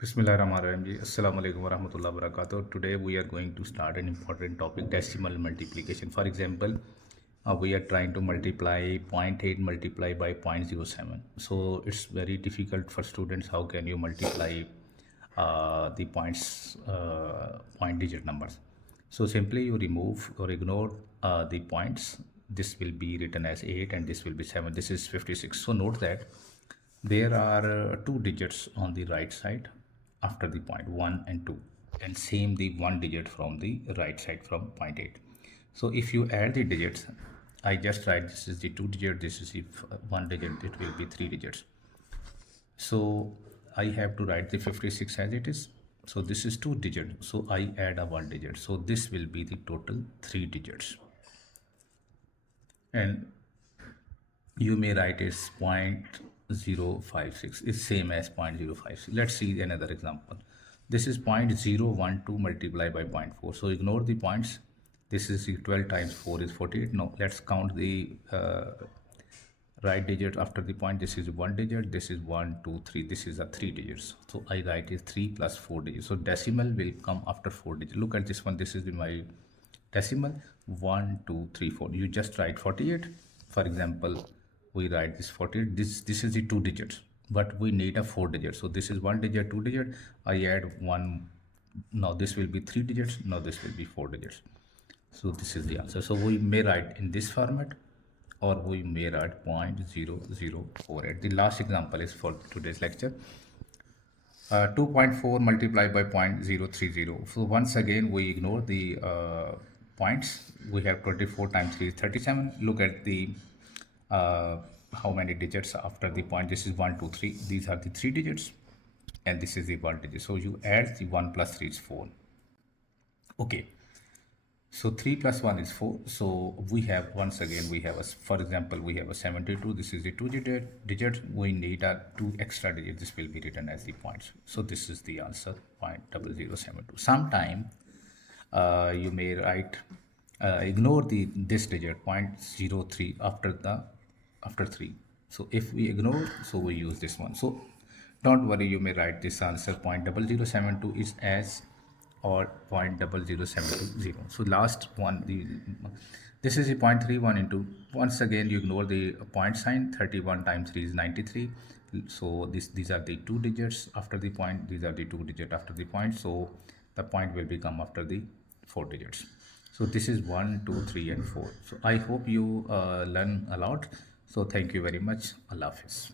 Bismillahirrahmanirrahim. Assalamu alaikum warahmatullahi wabarakatuh. Today we are going to start an important topic, decimal multiplication. For example, we are trying to multiply zero point 0.8 multiply by 0.07. So it's very difficult for students. How can you multiply the point digit numbers? So simply you remove or ignore the points. This will be written as 8 and this will be 7. This is 56. So note that there are two digits on the right side after the point 1 and 2, and same the one digit from the right side from point 0.8. So if you add the digits, I just write this is the two digit, this is the one digit, it will be three digits. So I have to write the 56 as it is. So this is two digit, so I add a one digit, so this will be the total three digits. And you may write it 0.056, it's same as 0.056. Let's see another example. This is 0.012 multiplied by 0.4. So ignore the points. This is 12 times 4 is 48. Now let's count the right digit after the point. This is one digit, this is 1 2 3, this is a three digits, so I write is 3 plus 4 digits. So decimal will come after 4 digits. Look at this one, this is my decimal 1 2 3 4. You just write 48. For example, we write this 48. This is the two digits, but we need a four digit. So this is one digit, two digit, I add one. Now this will be three digits, now this will be four digits. So this is the answer. So we may write in this format, or we may write 0.0048. The last example is for today's lecture. 2.4 multiplied by 0.030. So once again we ignore the points. We have 24 times 3 is 37. Look at the how many digits after the point. This is 1 2 3. These are the three digits, and this is the one digit. So you add the 1 plus 3 is 4. Okay, so 3 plus 1 is 4. So we have, once again we have a, for example, we have a 72. This is the two digit. We need a two extra digit. This will be written as the points. So this is the answer, 0.0072. Sometime you may write ignore this digit 0.03 after 3. So if we ignore, so we use this one. So don't worry, you may write this answer 0.0072 is as, or 0.00720. So last one, this is the 0.31 into, once again you ignore the point sign. 31 times 3 is 93. So these are the two digits after the point, these are the two digits after the point, so the point will become after the four digits. So this is 1 2 3 and 4. So I hope you learn a lot. So thank you very much. Allah Hafiz.